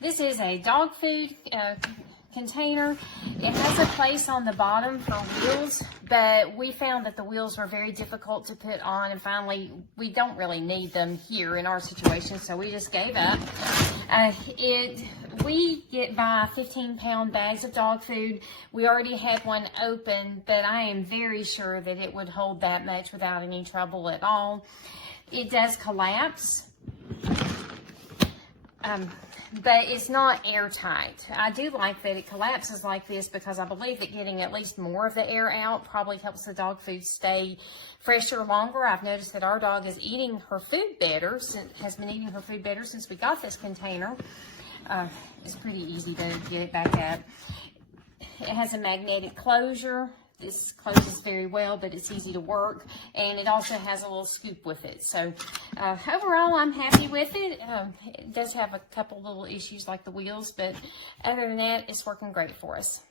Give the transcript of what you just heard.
This is a dog food container. It has a place on the bottom for wheels, but we found that the wheels were very difficult to put on, and finally we don't really need them here in our situation, so we just gave up. We buy 15-pound bags of dog food. We already had one open, but I am very sure that it would hold that much without any trouble at all. It does collapse. But it's not airtight. I do like that it collapses like this because I believe that getting at least more of the air out probably helps the dog food stay fresher longer. I've noticed that our dog is eating her food better, has been eating her food better since we got this container. It's pretty easy to get it back up. It has a magnetic closure. This closes very well, but it's easy to work, and it also has a little scoop with it. So overall, I'm happy with it. It does have a couple little issues like the wheels, but other than that, it's working great for us.